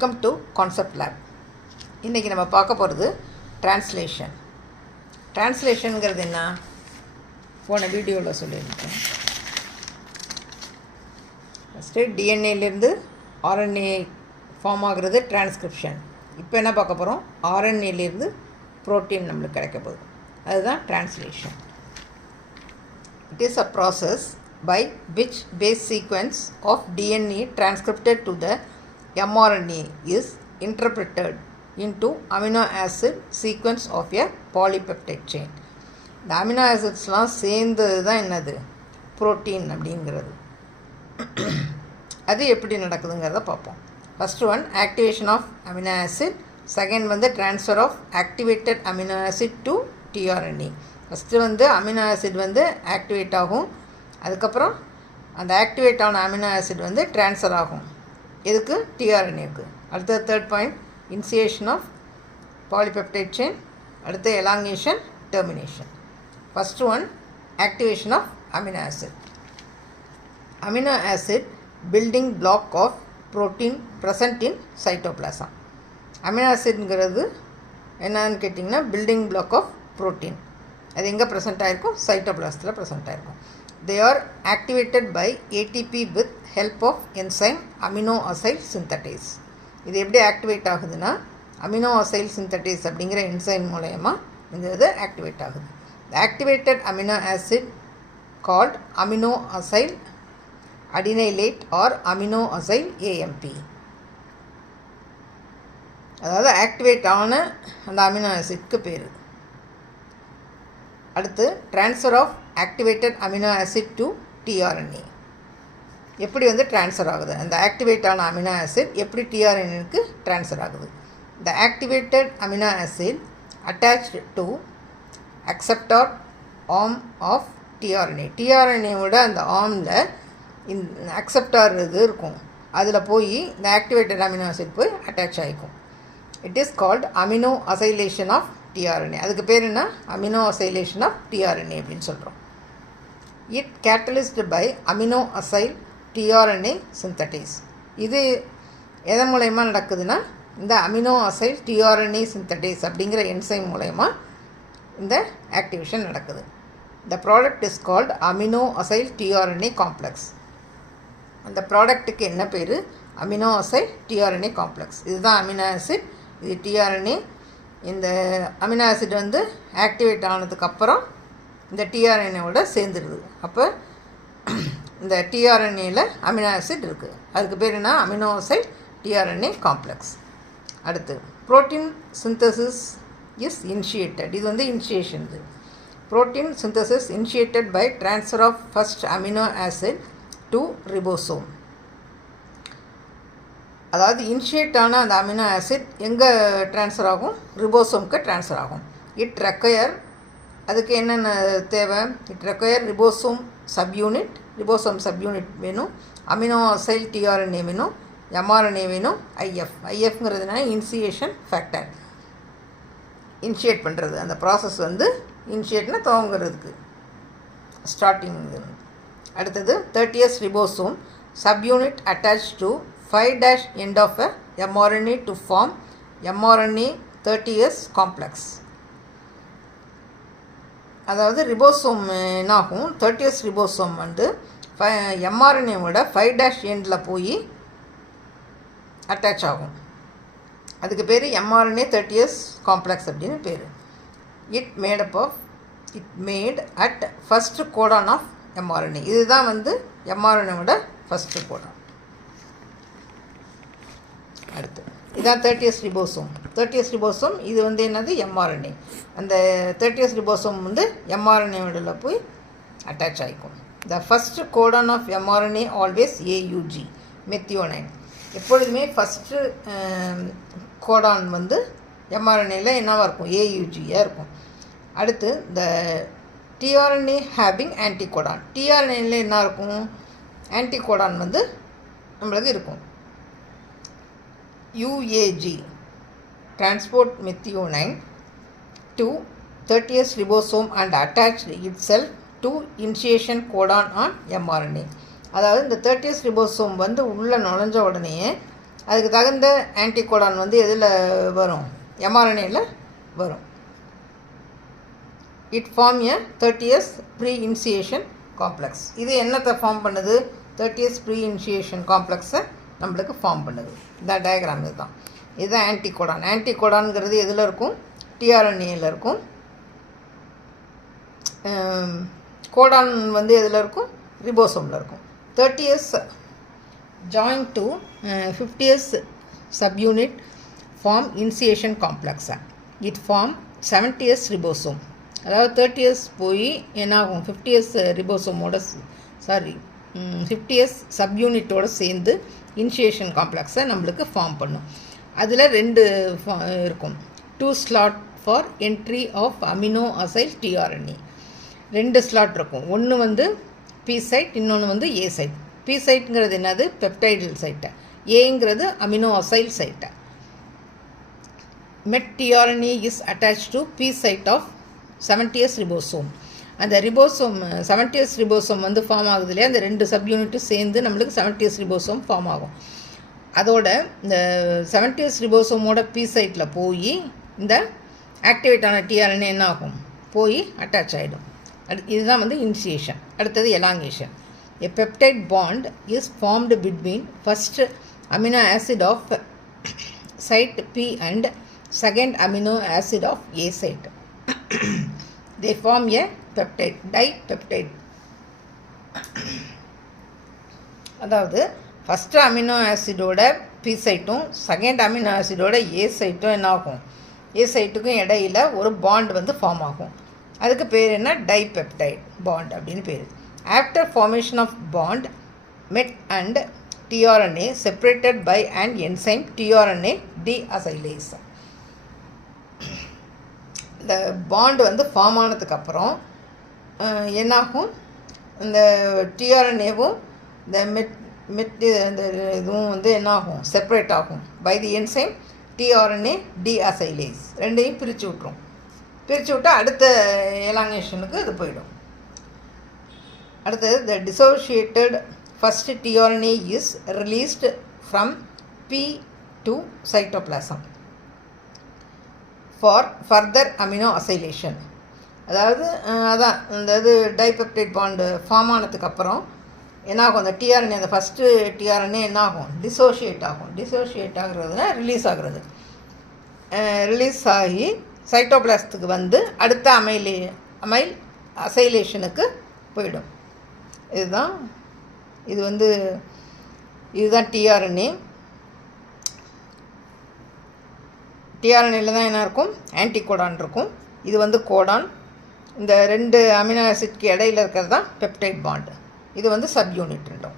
Welcome to concept lab. இன்றைக்கி நம்ம பார்க்க போகிறது டிரான்ஸ்லேஷன். டிரான்ஸ்லேஷனுங்கிறது என்ன? போன வீடியோவில் சொல்லியிருக்கேன். ஃபஸ்ட்டு டிஎன்ஏலேருந்து ஆர்என்ஏ ஃபார்ம் ஆகிறது டிரான்ஸ்கிரிப்ஷன். இப்போ என்ன பார்க்க போகிறோம்? ஆர்என்ஏலேருந்து ப்ரோட்டீன் நம்மளுக்கு கிடைக்க போகுது. அதுதான் translation. It is a process by which base sequence of DNA transcripted to the mRNA is interpreted into amino acid sequence of a polypeptide chain. இந்த அமினோ ஆசிட்ஸ்லாம் சேர்ந்தது தான் என்னது? புரோட்டீன் அப்படிங்கிறது. அது எப்படி நடக்குதுங்கிறத பார்ப்போம். First one activation of amino acid, second transfer of activated amino acid to tRNA. First amino acid activate ஆகும், அதுக்கப்புறம் அந்த ஆக்டிவேட் ஆன அமினோ ஆசிட் ட்ரான்ஸ்ஃபர் ஆகும். எதுக்கு? டிஆர்என்ஏக்கு. அடுத்த third point initiation of polypeptide chain, அடுத்த elongation, termination. First one activation of amino acid. Amino acid building block of protein present in cytoplasm. Amino ஆசிட்ங்கிறது என்னன்னு கேட்டிங்கன்னா பில்டிங் பிளாக் ஆஃப் ப்ரோட்டீன். அது எங்கே ப்ரெசென்ட் ஆகிருக்கும்? சைட்டோபிளாசத்தில் ப்ரெசென்ட் ஆகிருக்கும். They are activated by ATP with help of enzyme amino acyl synthetase. இது எப்படி activate ஆகுதுன்னா அமினோ அசைல் சிந்தட்டேஸ் அப்படிங்கிற என்சைம் மூலயமா இந்த இது ஆக்டிவேட் ஆகுது. Activated amino acid called amino acyl adenylate or amino acyl AMP. அதாவது ஆக்டிவேட் ஆன அந்த அமினோ ஆசிட்க்கு பேர். அடுத்து transfer of activated amino acid to tRNA. எப்படி ட்ரான்ஸ்ஃபர் ஆகுது? அந்த ஆக்டிவேட் ஆன அமினோ ஆசிட் எப்படி டிஆர்என்ஏக்கு ட்ரான்ஸ்ஃபர் ஆகுது? The activated amino acid attached to acceptor arm of tRNA. டிஆர்என்ஏவோட அந்த ஆர்மில் இந்த அக்செப்டார் இது இருக்கும், அதில் போய் இந்த ஆக்டிவேட்டட் அமினோ ஆசிட் போய் அட்டாச் ஆகிக்கும். It is called amino acylation of tRNA. அதுக்கு பேர் என்ன? அமினோ அசைலேஷன் ஆஃப் டிஆர்என்ஏ அப்படின்னு சொல்கிறோம். It catalysed by amino acyl tRNA synthetase. இது எதன் மூலயமா நடக்குதுன்னா இந்த அமினோ அசைல் டிஆர்என்ஏ சிந்தட்டேஸ் அப்படிங்கிற என்சைம் மூலயமா இந்த ஆக்டிவேஷன் நடக்குது. The product is called amino acyl tRNA complex. அந்த ப்ராடக்ட்டுக்கு என்ன பேர்? Amino acyl tRNA complex. இதுதான் அமினோ ஆசிட், இது டிஆர்என்ஏ. இந்த அமினோ ஆசிட் ஆக்டிவேட் ஆனதுக்கப்புறம் இந்த டிஆர்என்ஏவோட சேர்ந்துடுது. அப்போ இந்த டிஆர்என்ஏல அமினோ ஆசிட் இருக்குது, அதுக்கு பேர் என்ன? Amino acyl tRNA complex. அடுத்து ப்ரோட்டீன் சிந்தசிஸ் இஸ் இனிஷியேட்டட். இது இனிஷியேஷன். இது protein synthesis initiated by transfer of first amino acid to ribosome. அதாவது இனிஷியேட் ஆன அந்த அமினோ ஆசிட் எங்கே ட்ரான்ஸ்ஃபர் ஆகும்? ரிபோசோம்க்கு ட்ரான்ஸ்ஃபர் ஆகும். இட் ரெக்வயர், அதுக்கு என்னென்ன தேவை? It require ribosome subunit, ribosome subunit வேணும், அமினோ அசைல் டிஆர்என்ஏ வேணும், எம்ஆர்என்ஏ வேணும், ஐஎஃப். ஐஎஃப்ங்கிறதுனா இனிஷியேஷன் ஃபேக்டர். இனிஷியேட் பண்ணுறது அந்த ப்ராசஸ் இனிஷியேட்னா துவங்குறதுக்கு ஸ்டார்டிங். அடுத்தது 30s ribosome subunit attach to 5' end of a mRNA to form mRNA 30s complex. அதாவது ரிபோசோம் என்னாகும்? 30s ரிபோசோம் எம்ஆர்என்ஏவோட 5' எண்டில் போய் அட்டாச் ஆகும். அதுக்கு பேர் mRNA 30s காம்ப்ளெக்ஸ் அப்படின்னு பேர். It made at first codon of mRNA. இதுதான் mRNAவோட ஃபஸ்ட்டு கோடான். அடுத்து இதான் 30s ரிபோசோம். 30s ரிபோசோம் இது என்னது? எம்ஆர்என்ஏ. அந்த 30s ரிபோசோம் எம்ஆர்என்ஏவோட போய் அட்டாச் ஆகிக்கும். The first codon of mRNA always AUG methionine. எப்பொழுதுமே ஃபஸ்ட்டு கோடான் எம்ஆர்என்ஏல என்னவாக இருக்கும்? ஏயுஜியாக இருக்கும். அடுத்து த டிஆர்என்ஏ ஹேவிங் ஆன்டிகோடான். டிஆர்என்ஏல என்ன இருக்கும்? ஆன்டிகோடான் நம்மளுக்கு இருக்கும். UAG transport methionine to 30s ribosome and attached itself to initiation codon on mRNA. அதாவது இந்த 30s ரிபோசோம் உள்ளே நுழைஞ்ச உடனே அதுக்கு தகுந்த ஆன்டிகோடான் வந்து எதில் வரும்? mRNAவில் வரும். It form a 30S pre-initiation complex. இது என்னத்தை ஃபார்ம் பண்ணுது? 30S ப்ரீ-இனிஷியேஷன் காம்ப்ளெக்ஸை நம்மளுக்கு ஃபார்ம் பண்ணுது. இதான் டயக்ராம். இதுதான் இதுதான் ஆன்டிகோடான். ஆன்டிகோடான்ங்கிறது எதில் இருக்கும்? டிஆர்என்ஏயில் இருக்கும். கோடான் வந்து எதில் இருக்கும்? ரிபோசோமில் இருக்கும். 30S join to 50S subunit form initiation complex. It form 70S ribosome. அதாவது 30S போய் என்ன ஆகும்? 50S ரிபோசோமோட 50S சப்யூனிட்டோடு சேர்ந்து இனிஷியேஷன் காம்ப்ளெக்ஸை நம்மளுக்கு ஃபார்ம் பண்ணும். அதில் 2 இருக்கும். 2 slot for entry of amino acyl tRNA. 2 slot இருக்கும். ஒன்று வந்து பி சைட், இன்னொன்று வந்து ஏ சைட். பி சைட்டுங்கிறது என்னது? பெப்டைடல் சைட்டை. ஏங்கிறது அமினோ அசைல் சைட்டை. Met tRNA is attach to P site of 70S ribosome. அந்த ரிபோசோம் 70S ரிபோசோம் வந்து ஃபார்ம் ஆகுது இல்லையா? அந்த 2 சப்யூனிட்டும் சேர்ந்து நம்மளுக்கு 70S ரிபோசோம் ஃபார்ம் ஆகும். அதோட இந்த 70S ரிபோசோமோட பி சைட்டில் போய் இந்த ஆக்டிவேட் ஆன டிஆர்என்ஏ என்ன ஆகும்? போய் அட்டாச் ஆகிடும். இதுதான் வந்து இனிஷியேஷன். அடுத்தது elongation. A peptide bond is formed between first amino acid of site P and second amino acid of A site. They form a peptide, dipeptide. அதாவது ஃபஸ்ட்டு அமினோ ஆசிடோட பி சைட்டும் செகண்ட் அமினோ ஆசிடோட A சைட்டும் என்ன ஆகும்? ஏ சைட்டுக்கும் இடையில் ஒரு bond வந்து ஃபார்ம் ஆகும். அதுக்கு பேர் என்ன? டைபெப்டைட் பாண்ட் அப்படின்னு பேர். After formation of bond, met and tRNA separated by and enzyme tRNA deacylase. இந்த பாண்டு வந்து ஃபார்ம் ஆனதுக்கப்புறம் என்னாகும்? இந்த டிஆர்என்ஏவும் இந்த இந்த இதுவும் வந்து என்னாகும்? செப்பரேட் ஆகும் பை தி என்சைம் டிஆர்என்ஏ டீஅசைலேஸ். ரெண்டையும் பிரித்து விட்ரும். பிரித்து விட்டால் அடுத்த எலாங்கேஷனுக்கு இது போயிடும். அடுத்தது the dissociated first tRNA is released from P to cytoplasm for further amino acylation. அதாவது அதான் இந்த இது டைபெப்டைட் பாண்டு ஃபார்ம் ஆனதுக்கப்புறம் என்னாகும்? அந்த டிஆர்என்ஏ, அந்த ஃபஸ்ட்டு டிஆர்என்ஏ என்னாகும்? டிசோஷியேட் ஆகும். டிசோஷியேட் ஆகுறதுனா ரிலீஸ் ஆகுறது. ரிலீஸ் ஆகி சைட்டோபிளாசத்துக்கு வந்து அடுத்த அமைல் அசைலேஷனுக்கு போயிடும். இதுதான் டிஆர்என்ஏ. டிஆர்என்ஏல தான் என்ன இருக்கும்? ஆன்டிகோடான் இருக்கும். இது வந்து கோடான். இந்த 2 அமினோ ஆசிட்க்கு இடையில் இருக்கிறது தான் பெப்டைட் பாண்டு. இது வந்து சப்யூனிட் ரெண்டும்.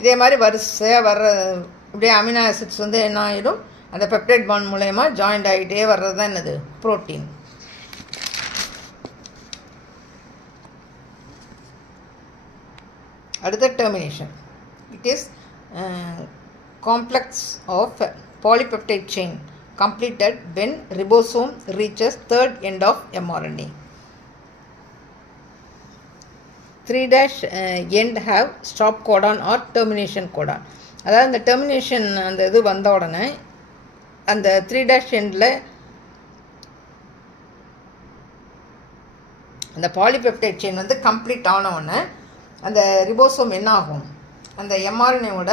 இதே மாதிரி வரிசையாக வர்ற இப்படியே அமினோ ஆசிட்ஸ் வந்து என்ன ஆகிடும்? அந்த பெப்டைட் பாண்ட் மூலயமா ஜாயிண்ட் ஆகிட்டே வர்றது தான் என்னது? புரோட்டீன். அடுத்த termination. It is complex of polypeptide chain completed when ribosome reaches third end of mRNA. 3' end have stop codon or termination codon. அதாவது இந்த டெர்மினேஷன் அந்த இது வந்த உடனே அந்த 3' எண்டில் அந்த பாலிபெப்டைட் செயின் வந்து கம்ப்ளீட் ஆன உடனே அந்த ரிபோசோம் என்ன ஆகும்? அந்த எம்ஆர்என்ஏவோட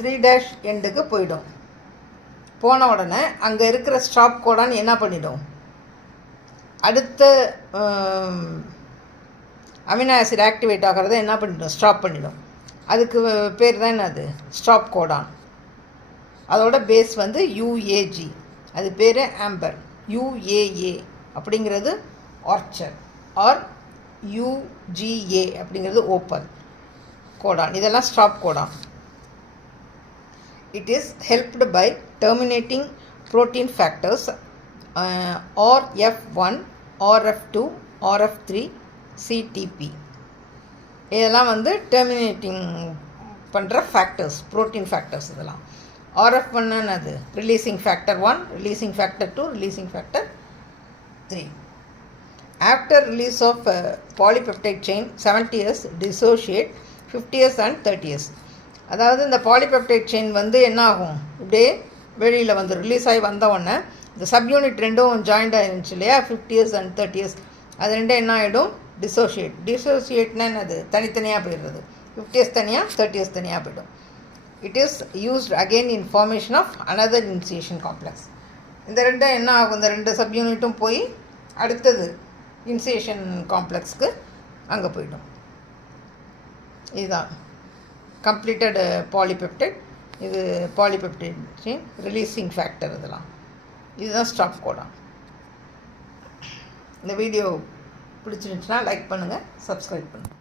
3' எண்டுக்கு போயிடும். போன உடனே அங்கே இருக்கிற ஸ்டாப் கோடான் என்ன பண்ணிடும்? அடுத்த அமினோ ஆசிட் ஆக்டிவேட் ஆகிறத என்ன பண்ணிடும்? ஸ்டாப் பண்ணிடும். அதுக்கு பேர் தான் என்னது? ஸ்டாப் கோடான். அதோட பேஸ் வந்து யூஏஜி. அது பேர் ஆம்பர். யூஏஏ அப்படிங்கிறது ஆர்ச்சர். ஆர் யூஜிஏ அப்படிங்கிறது ஓப்பல் கோடான். இதெல்லாம் stop Godan. It is helped by terminating protein factors RF1, RF2, RF3, CTP. இதெல்லாம் வந்து டெர்மினேட்டிங் பண்ணுற ஃபேக்டர்ஸ், ப்ரோட்டீன் ஃபேக்டர்ஸ். இதெல்லாம் RF1 அது releasing factor 1, releasing factor 2, releasing factor 3. After release of polypeptide chain, 70S dissociate 50S and 30S. அதாவது இந்த polypeptide chain வந்து என்ன ஆகும், இப்படியே வெளியில் வந்து ரிலீஸ் ஆகி வந்தவுடனே இந்த சப்யூனிட் ரெண்டும் ஜாயிண்ட் ஆகிருந்துச்சு இல்லையா, 50s and 30s, அது ரெண்டும் என்ன ஆகிடும், டிசோசியேட்னா அது தனித்தனியாக போயிடுறது. 50s தனியாக, 30s தனியாக போய்டும். It is used again in formation of another initiation complex. இந்த ரெண்டும் என்ன ஆகும், இந்த ரெண்டு சப்யூனிட்டும் போய் அடுத்தது இனிஷியேஷன் காம்ப்ளெக்ஸ்க்கு அங்கே போய்டும். இதுதான் கம்ப்ளீட்டட் பாலிபெப்டைட். இது பாலிபெப்டைட் செயின் ரிலீஸிங் ஃபேக்டர். இதெல்லாம் இதுதான் ஸ்டாப் கோடான். இந்த வீடியோ பிடிச்சிருந்துச்சுன்னா லைக் பண்ணுங்கள், சப்ஸ்கிரைப் பண்ணுங்கள்.